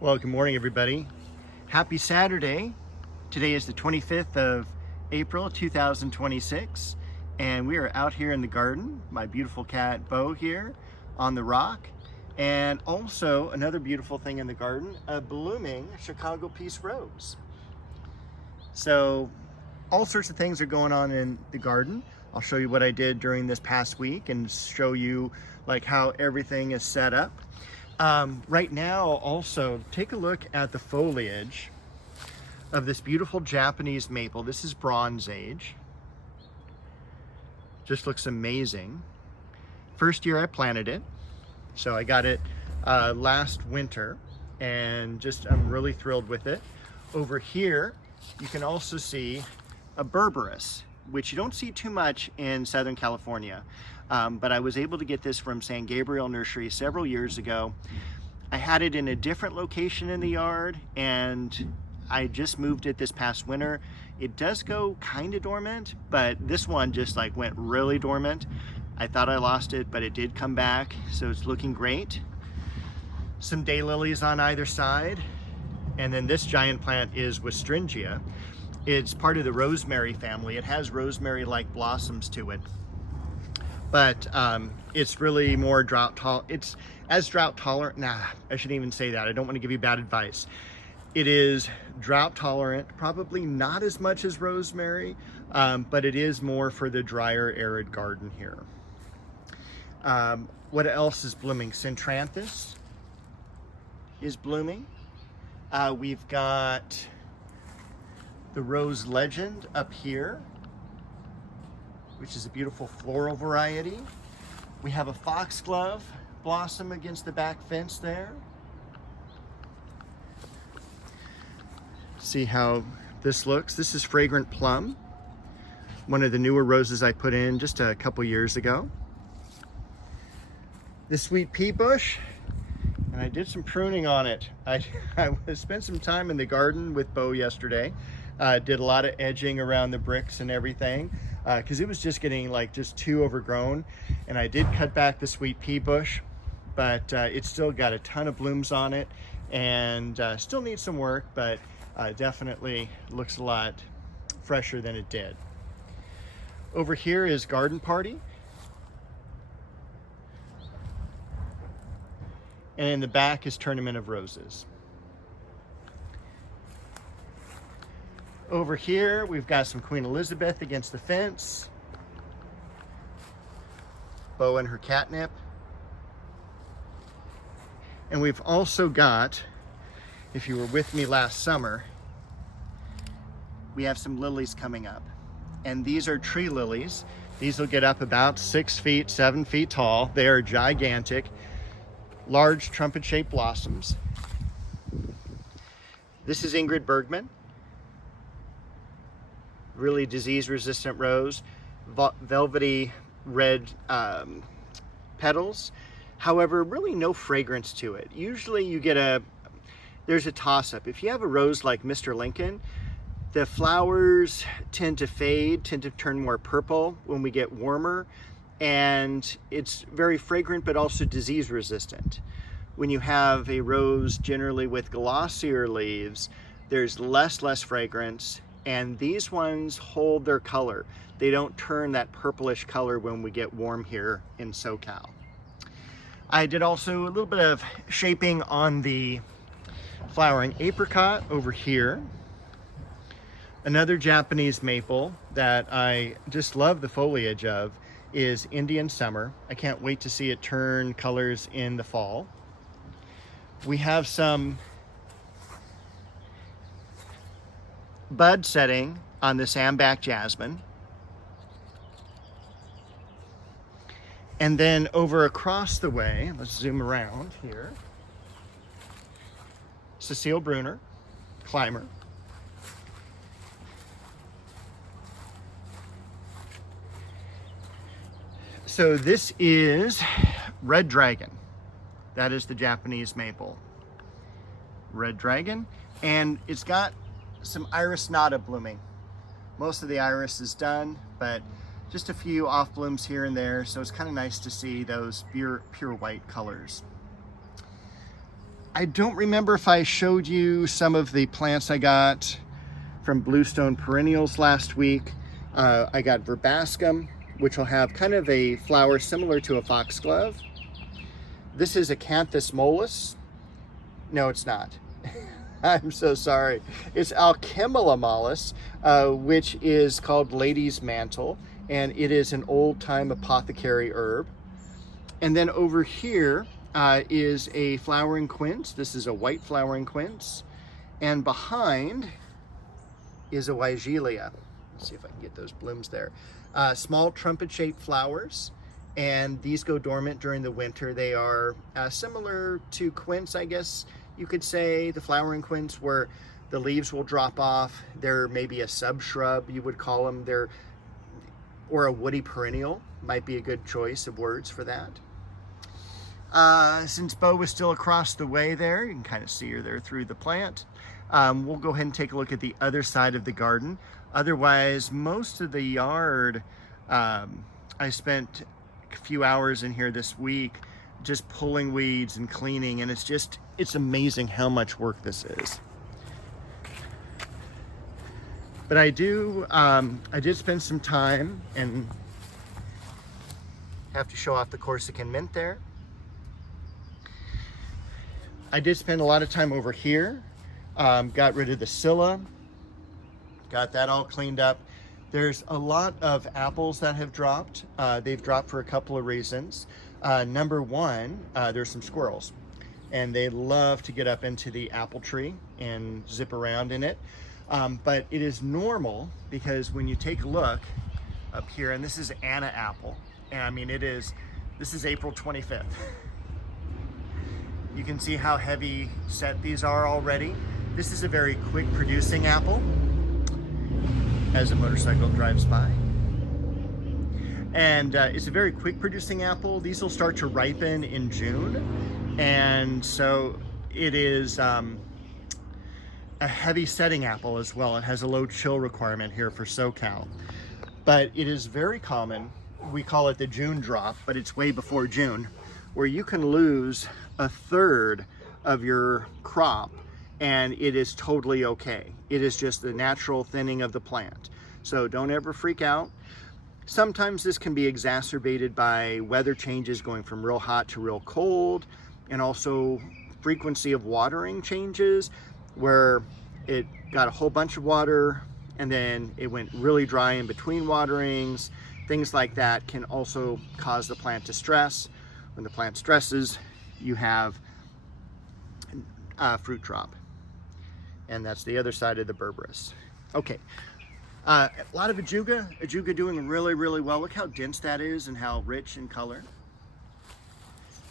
Well, good morning, everybody. Happy Saturday. Today is the 25th of April, 2026, and we are out here in the garden. My beautiful cat, Bo, here on the rock. And also, another beautiful thing in the garden, a blooming Chicago Peace Rose. So, all sorts of things are going on in the garden. I'll show you what I did during this past week and show you like how everything is set up. Right now, also, take a look at the foliage of this beautiful Japanese maple. This is Bronze Age. Just looks amazing. First year I planted it, so I got it last winter, and I'm really thrilled with it. Over here, you can also see a berberis, which you don't see too much in Southern California. But I was able to get this from San Gabriel Nursery several years ago. I had it in a different location in the yard, and I just moved it this past winter. It does go kind of dormant, but this one just like went really dormant. I thought I lost it, but it did come back, so it's looking great. Some daylilies on either side, and then this giant plant is Westringia. It's part of the rosemary family. It has rosemary-like blossoms to it. But it's really more drought tolerant. It's as drought tolerant. Nah, I shouldn't even say that. I don't want to give you bad advice. It is drought tolerant, probably not as much as rosemary, but it is more for the drier, arid garden here. What else is blooming? Centranthus is blooming. We've got the Rose Legend up here, which is a beautiful floral variety. We have a foxglove blossom against the back fence there. See how this looks. This is Fragrant Plum, one of the newer roses I put in just a couple years ago. The Sweet Pea bush, and I did some pruning on it. I spent some time in the garden with Bo yesterday. Did a lot of edging around the bricks and everything, because it was just getting just too overgrown. And I did cut back the Sweet Pea bush, but it's still got a ton of blooms on it, and still needs some work, but definitely looks a lot fresher than it did. Over here is Garden Party, and in the back is Tournament of Roses. Over here, we've got some Queen Elizabeth against the fence. Bo and her catnip. And we've also got, if you were with me last summer, we have some lilies coming up. And these are tree lilies. These will get up about 6 feet, 7 feet tall. They are gigantic, large trumpet-shaped blossoms. This is Ingrid Bergman. Really disease-resistant rose, velvety red petals. However, really no fragrance to it. Usually you get there's a toss-up. If you have a rose like Mr. Lincoln, the flowers tend to fade, tend to turn more purple when we get warmer, and it's very fragrant but also disease-resistant. When you have a rose generally with glossier leaves, there's less fragrance, and these ones hold their color. They don't turn that purplish color when we get warm here in SoCal. I did also a little bit of shaping on the flowering apricot over here. Another Japanese maple that I just love the foliage of is Indian Summer. I can't wait to see it turn colors in the fall. We have some bud setting on this ambac jasmine. And then over across the way, let's zoom around here, Cecile Bruner, climber. So this is Red Dragon. That is the Japanese maple. Red Dragon. And it's got some iris nata blooming. Most of the iris is done, but just a few off blooms here and there, so it's kind of nice to see those pure white colors. I don't remember if I showed you some of the plants I got from Bluestone Perennials last week. I got verbascum, which will have kind of a flower similar to a foxglove. This is Acanthus mollis. No, it's not. I'm so sorry. It's Alchemilla mollis, which is called lady's mantle, and it is an old-time apothecary herb. And then over here is a flowering quince. This is a white flowering quince. And behind is a Weigelia. Let's see if I can get those blooms there. Small trumpet-shaped flowers, and these go dormant during the winter. They are similar to quince, I guess you could say, the flowering quince, where the leaves will drop off. They're maybe a sub-shrub, you would call them. Or a woody perennial might be a good choice of words for that. Since Bo was still across the way there, you can kind of see her there through the plant. We'll go ahead and take a look at the other side of the garden. Otherwise, most of the yard, I spent a few hours in here this week just pulling weeds and cleaning, and it's amazing how much work this is. But I did spend some time, and have to show off the Corsican mint there. I did spend a lot of time over here. Got rid of the Scilla, got that all cleaned up. There's a lot of apples that have dropped. They've dropped for a couple of reasons. Number one, there's some squirrels, and they love to get up into the apple tree and zip around in it. But it is normal, because when you take a look up here, and this is Anna apple, and I mean this is April 25th. You can see how heavy set these are already. This is a very quick producing apple, as a motorcycle drives by. And it's a very quick producing apple. These will start to ripen in June. And so it is a heavy setting apple as well. It has a low chill requirement here for SoCal. But it is very common, we call it the June drop, but it's way before June, where you can lose a third of your crop, and it is totally okay. It is just the natural thinning of the plant. So don't ever freak out. Sometimes this can be exacerbated by weather changes, going from real hot to real cold, and also frequency of watering changes, where it got a whole bunch of water and then it went really dry in between waterings. Things like that can also cause the plant to stress. When the plant stresses, you have fruit drop. And that's the other side of the berberis. Okay, a lot of ajuga doing really, really well. Look how dense that is and how rich in color.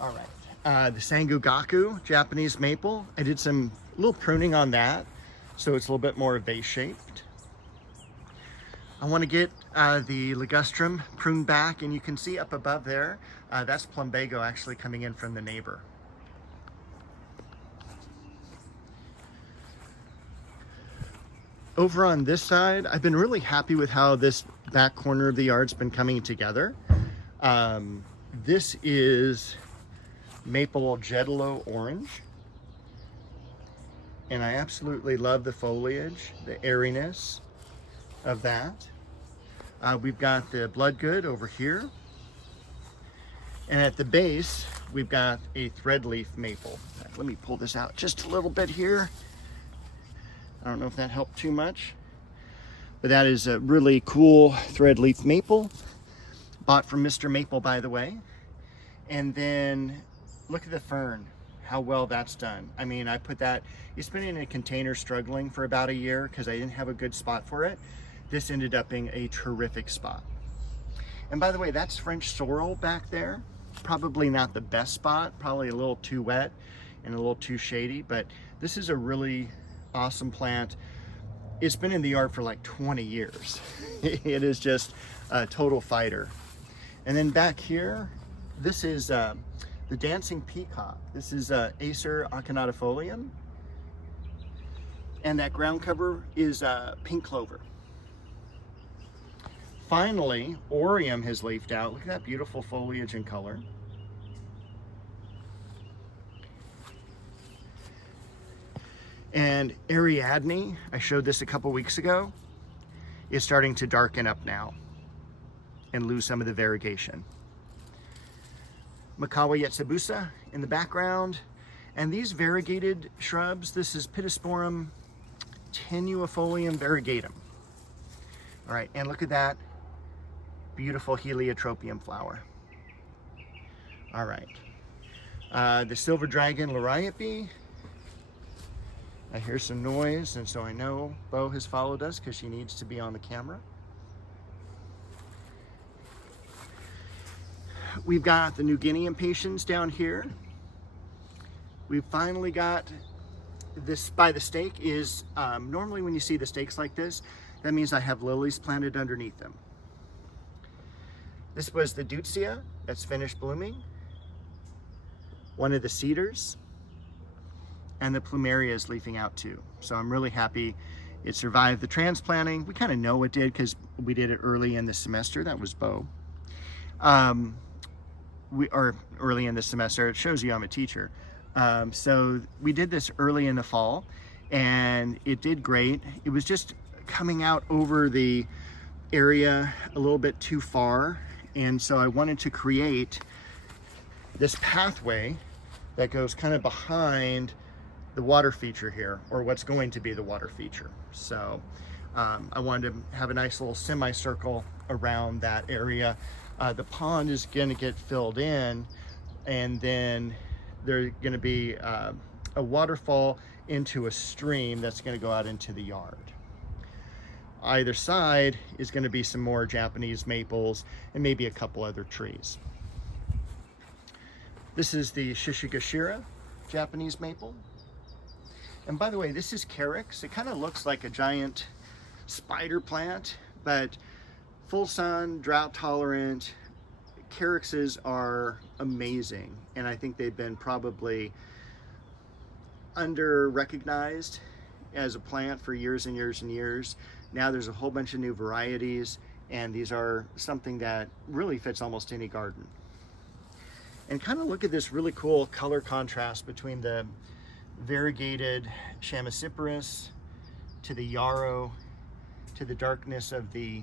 All right, the Sango Kako, Japanese maple. I did some little pruning on that, so it's a little bit more vase-shaped. I want to get the ligustrum pruned back, and you can see up above there, that's plumbago actually coming in from the neighbor. Over on this side, I've been really happy with how this back corner of the yard's been coming together. This is maple Jeddeloh Orange, and I absolutely love the foliage, the airiness of that. We've got the Bloodgood over here, and at the base we've got a threadleaf maple. Let me pull this out just a little bit here. I don't know if that helped too much, but that is a really cool threadleaf maple, bought from Mr. Maple, by the way. And then look at the fern, how well that's done. I mean, I put that, it's been in a container struggling for about a year because I didn't have a good spot for it. This ended up being a terrific spot. And by the way, that's French sorrel back there. Probably not the best spot, probably a little too wet and a little too shady, but this is a really awesome plant. It's been in the yard for like 20 years. It is just a total fighter. And then back here, this is the dancing peacock. This is Acer aconatafolium, and that ground cover is pink clover. Finally, Aureum has leafed out. Look at that beautiful foliage and color. And Ariadne, I showed this a couple weeks ago, is starting to darken up now and lose some of the variegation. Makawa Yetsubusa in the background. And these variegated shrubs, this is Pittosporum tenuifolium variegatum. All right, and look at that beautiful heliotropium flower. All right, the silver dragon liriope. I hear some noise, and so I know Bo has followed us because she needs to be on the camera. We've got the New Guinea impatiens down here. We've finally got this by the stake is, normally when you see the stakes like this, that means I have lilies planted underneath them. This was the Deutzia that's finished blooming, one of the cedars, and the plumeria is leafing out too. So I'm really happy it survived the transplanting. We kind of know it did because we did it early in the semester. That was Bo. Early in the semester. It shows you I'm a teacher. So we did this early in the fall and it did great. It was just coming out over the area a little bit too far. And so I wanted to create this pathway that goes kind of behind the water feature here, or what's going to be the water feature. So I wanted to have a nice little semicircle around that area. The pond is going to get filled in, and then there's going to be a waterfall into a stream that's going to go out into the yard. Either side is going to be some more Japanese maples and maybe a couple other trees. This is the Shishigashira Japanese maple. And by the way, this is carex. It kind of looks like a giant spider plant, but full sun, drought tolerant. Carexes are amazing. And I think they've been probably under recognized as a plant for years and years and years. Now there's a whole bunch of new varieties, and these are something that really fits almost any garden. And kind of look at this really cool color contrast between the variegated Chamaecyparis to the yarrow to the darkness of the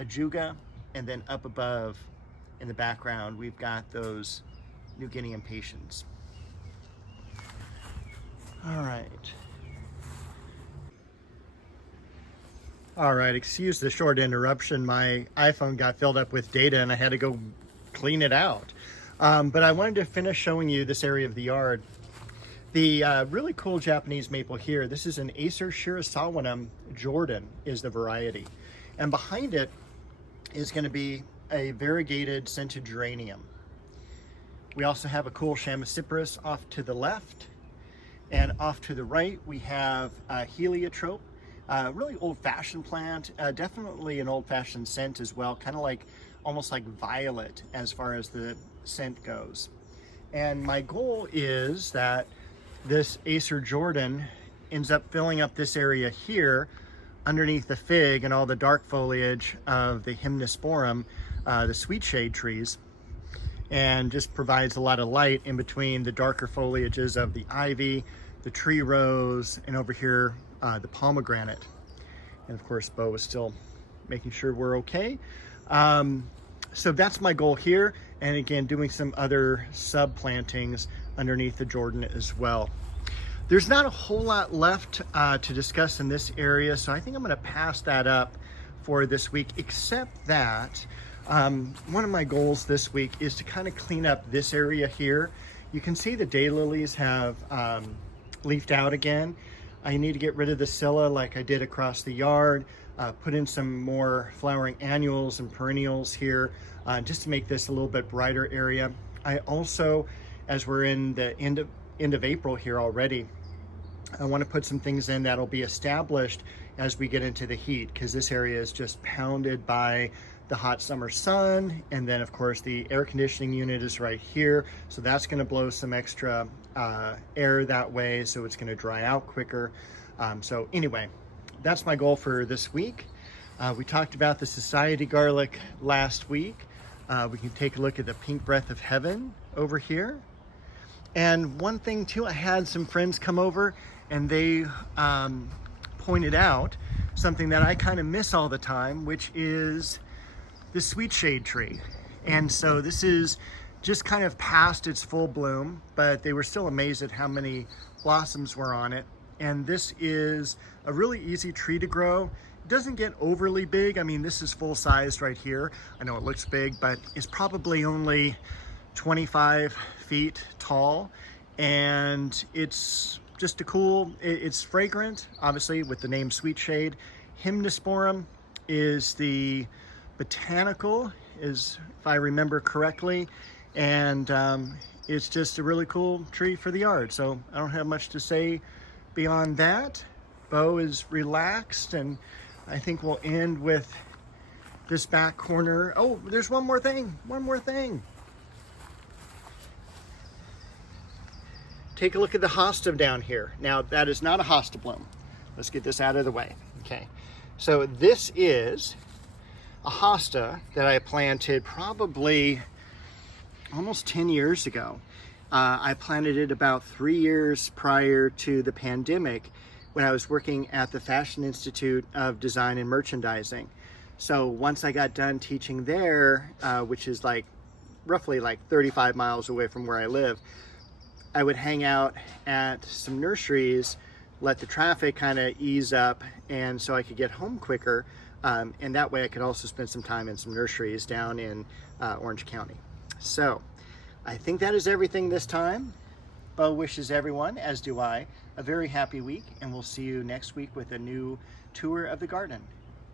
ajuga, and then up above in the background we've got those New Guinea impatiens. All right, excuse the short interruption. My iPhone got filled up with data and I had to go clean it out. But I wanted to finish showing you this area of the yard. The really cool Japanese maple here, this is an Acer Shirasawanum Jordan is the variety. And behind it is going to be a variegated scented geranium. We also have a cool Chamaecyparis off to the left. And off to the right, we have a heliotrope, really old-fashioned plant, definitely an old-fashioned scent as well, kind of like, almost like violet as far as the scent goes. And my goal is that this Acer Jordan ends up filling up this area here underneath the fig and all the dark foliage of the Hymnosporum, the Sweetshade trees, and just provides a lot of light in between the darker foliages of the ivy, the tree rose, and over here the pomegranate. And of course Bo is still making sure we're okay. So that's my goal here, and again doing some other sub plantings underneath the Jordan as well. There's not a whole lot left to discuss in this area, so I think I'm going to pass that up for this week, except that one of my goals this week is to kind of clean up this area here. You can see the daylilies have leafed out again. I need to get rid of the Scilla like I did across the yard, put in some more flowering annuals and perennials here, just to make this a little bit brighter area. I also, as we're in the end of April here already, I want to put some things in that'll be established as we get into the heat, because this area is just pounded by the hot summer sun, and then of course the air conditioning unit is right here, so that's going to blow some extra air that way, so it's going to dry out quicker. So anyway, that's my goal for this week. We talked about the society garlic last week. We can take a look at the pink breath of heaven over here. And one thing too, I had some friends come over and they pointed out something that I kind of miss all the time, which is the Sweetshade tree. And so this is just kind of past its full bloom, but they were still amazed at how many blossoms were on it. And this is a really easy tree to grow. It doesn't get overly big. I mean, this is full sized right here. I know it looks big, but it's probably only 25 feet tall. And it's just a cool, it's fragrant, obviously with the name Sweetshade. Hymnosporum is the botanical, if I remember correctly. And it's just a really cool tree for the yard. So I don't have much to say beyond that. Bo is relaxed, and I think we'll end with this back corner. Oh, there's one more thing. Take a look at the hosta down here. Now, that is not a hosta bloom. Let's get this out of the way. Okay, so this is a hosta that I planted probably almost 10 years ago. I planted it about 3 years prior to the pandemic when I was working at the Fashion Institute of Design and Merchandising. So once I got done teaching there, which is like roughly like 35 miles away from where I live, I would hang out at some nurseries, let the traffic kind of ease up, and so I could get home quicker. And that way I could also spend some time in some nurseries down in Orange County. So I think that is everything this time. Bo wishes everyone, as do I, a very happy week, and we'll see you next week with a new tour of the garden.